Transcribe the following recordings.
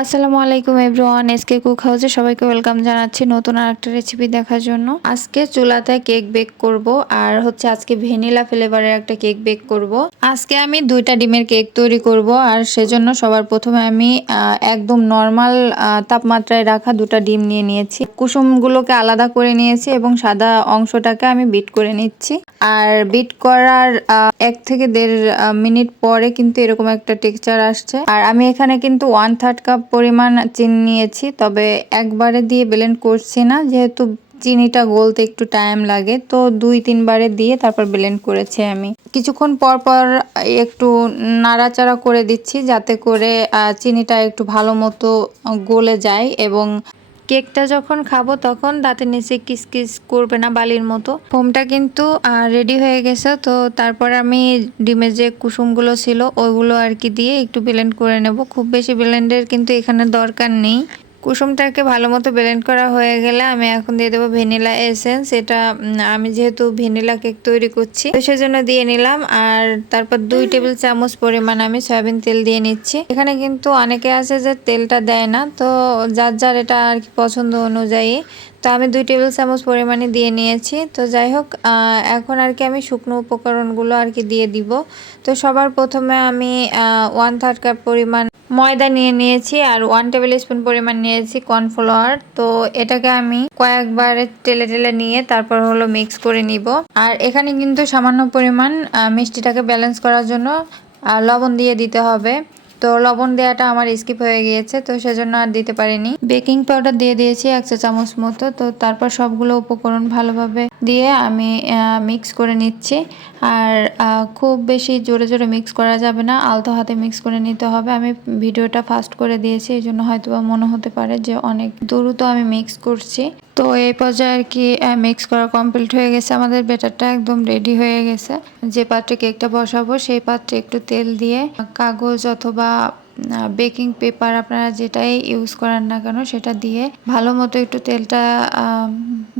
আসসালামু আলাইকুম everyone, SK cook হাউসে সবাইকে ওয়েলকাম জানাচ্ছি নতুন আরেকটা রেসিপি দেখার জন্য। আজকে চুলাতে কেক বেক করব, আর হচ্ছে আজকে ভ্যানিলা ফ্লেভারের একটা কেক বেক করব। আজকে আমি 2টা ডিমের কেক তৈরি করব, আর সেজন্য সবার প্রথমে আমি একদম নর্মাল তাপমাত্রায় রাখা 2টা ডিম নিয়ে নিয়েছি। কুসুমগুলোকে আলাদা করে নিয়েছি এবং সাদা অংশটাকে আমি বিট করে নিচ্ছি। আর বিট করার 1 থেকে 1.5 মিনিট পরে কিন্তু এরকম একটা টেক্সচার আসছে। আর আমি এখানে কিন্তু 1/3 কাপ পরিমাণ চিনি নিয়েছি, তবে একবারে দিয়ে ব্লেন্ড করছি না, যেহেতু চিনিটা গলতে একটু টাইম লাগে, তো 2-3 বারে দিয়ে তারপর ব্লেন্ড করেছি। আমি কিছুক্ষণ পর পর একটু নাড়াচাড়া করে দিচ্ছি, যাতে করে চিনিটা একটু ভালো মতো গলে যায় এবং কেকটা যখন খাবো তখন দাঁতের নিচে কিসকিস করবে না, বালির মতো। ফোমটা কিন্তু রেডি হয়ে গেছে। তো তারপর আমি ডিমের যে কুসুমগুলো ছিল ওইগুলো আর কি দিয়ে একটু ব্লেন্ড করে নেব। খুব বেশি ব্লেন্ডের কিন্তু এখানে দরকার নেই। কুসুমটাকে ভালো মতো ব্লেন্ড করা হয়ে গেলে আমি এখন দিয়ে দেবো ভ্যানিলা এসেন্স। এটা আমি যেহেতু ভ্যানিলা কেক তৈরি করছি তো সেজন্য দিয়ে নিলাম। আর তারপর 2 টেবিল চামচ পরিমাণ আমি সয়াবিন তেল দিয়ে নিচ্ছি। এখানে কিন্তু অনেকে আছে যে তেলটা দেয় না, তো যার যার এটা আর কি পছন্দ অনুযায়ী। তো আমি 2 টেবিল চামচ পরিমাণে দিয়ে নিয়েছি। তো যাই হোক, এখন আর কি আমি শুকনো উপকরণগুলো আর কি দিয়ে দিব। তো সবার প্রথমে আমি 1/3 কাপ পরিমাণ ময়দা নিয়ে নিয়েছি, আর 1 টেবিল স্পুন পরিমাণ নিয়েছি কর্নফ্লাওয়ার। তো এটাকে আমি কয়েকবার টেলে টেলে নিয়ে তারপর হলো মিক্স করে নিব। আর এখানে কিন্তু সামান্য পরিমাণ মিষ্টিটাকে ব্যালেন্স করার জন্য লবণ দিয়ে দিতে হবে। তো লবণ দেওয়াটা আমার স্কিপ হয়ে গিয়েছে, তো সেজন্য আর দিতে পারিনি। বেকিং পাউডার দিয়ে দিয়েছি 1 চা চামচ মতো। তো তারপর সবগুলো উপকরণ ভালোভাবে দিয়ে আমি মিক্স করে নিচ্ছি। আর খুব বেশি জোরে জোরে মিক্স করা যাবে না, আলতো হাতে মিক্স করে নিতে হবে। আমি ভিডিওটা ফাস্ট করে দিয়েছি, এই জন্য হয়তো বা মনে হতে পারে যে অনেক দ্রুত আমি মিক্স করছি। তো এই পর্যায়ে আর কি মিক্স করা কমপ্লিট হয়ে গেছে। আমাদের ব্যাটারটা একদম রেডি হয়ে গেছে। যে পাত্রে কেকটা বসাবো সেই পাত্রে একটু তেল দিয়ে কাগজ অথবা বেকিং পেপার আপনারা যেটাই ইউজ করেন না কেন সেটা দিয়ে ভালো মতো একটু তেলটা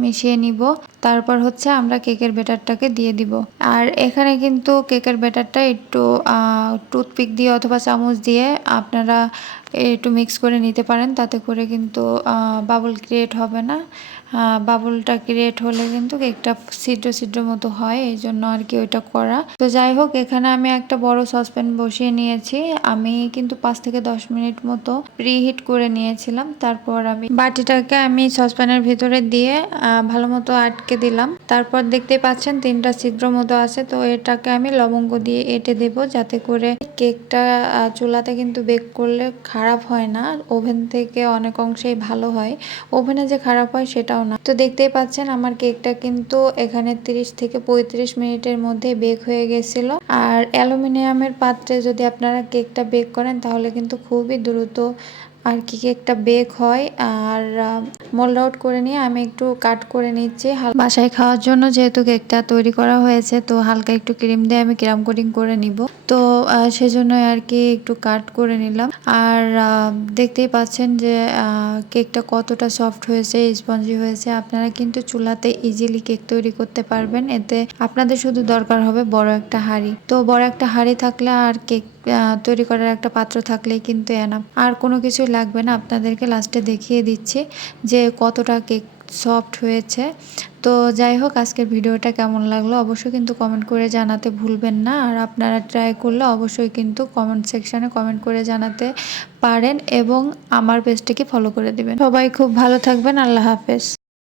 মিশিয়ে নিব। তারপর হচ্ছে আমরা কেকের ব্যাটারটাকে দিয়ে দিব। আর এখানে কিন্তু কেকের ব্যাটারটা একটু টুথপিক দিয়ে অথবা চামচ দিয়ে আপনারা একটু মিক্স করে নিতে পারেন, তাতে করে কিন্তু বাবল ক্রিয়েট হবে না। বাবলটা ক্রিয়েট হলে কিন্তু কেকটা ছিদ্র ছিদ্র মতো হয়, এই জন্য আর কি ওইটা করা। তো যাই হোক, এখানে আমি একটা বড় সসপ্যান বসিয়ে নিয়েছি। আমি কিন্তু 5 থেকে 10 মিনিট মতো প্রিহিট করে নিয়েছিলাম। তারপর আমি বাটিটাকে আমি সসপ্যানের ভিতরে দিয়ে ভালো মতো আটকে দিলাম। তারপর দেখতে পাচ্ছেন 3টা ছিদ্র মতো আছে। তো এটাকে আমি লবঙ্গ দিয়ে এঁটে দেব, যাতে করে কেকটা চুলাতে কিন্তু বেক করলে খারাপ হয় না, ওভেন থেকে অনেক অংশেই ভালো হয়। ওভেনে যে খারাপ হয় সেটাও না। তো দেখতেই পাচ্ছেন আমার কেকটা কিন্তু এখানে 30 থেকে 35 মিনিটের মধ্যে বেক হয়ে গেছিল। আর অ্যালুমিনিয়ামের পাত্রে যদি আপনারা কেকটা বেক করেন তাহলে কিন্তু খুবই দ্রুত আর কি কেকটা বেক হয়। আর মোল্ড আউট করে নিয়ে আমি একটু কাট করে নিচ্ছি বাসায় খাওয়ার জন্য, যেহেতু কেকটা তৈরি করা হয়েছে। তো হালকা একটু ক্রিম দিয়ে আমি ক্রাম কোটিং করে নিব। তো সেজন্য আর কি একটু কাট করে নিলাম। আর দেখতেই পাচ্ছেন যে কেকটা কতটা সফট হয়েছে, স্পঞ্জি হয়েছে। আপনারা কিন্তু চুলাতে ইজিলি কেক তৈরি করতে পারবেন। এতে আপনাদের শুধু দরকার হবে বড় একটা হাঁড়ি। তো বড় একটা হাঁড়ি থাকলে আর কেক তৈরি করার একটা পাত্র থাকলেই কিন্তু এনাফ, আর কোনো কিছুই লাগবে না। আপনাদেরকে লাস্টে দেখিয়ে দিচ্ছি যে কতটা কেক সফট হয়েছে। তো যাই হোক, আজকের ভিডিওটা কেমন লাগলো অবশ্যই কিন্তু কমেন্ট করে জানাতে ভুলবেন না। আর আপনারা ট্রাই করলে অবশ্যই কিন্তু কমেন্ট সেকশনে কমেন্ট করে জানাতে পারেন এবং আমার পেজটাকে ফলো করে দিবেন। সবাই খুব ভালো থাকবেন। আল্লাহ হাফেজ।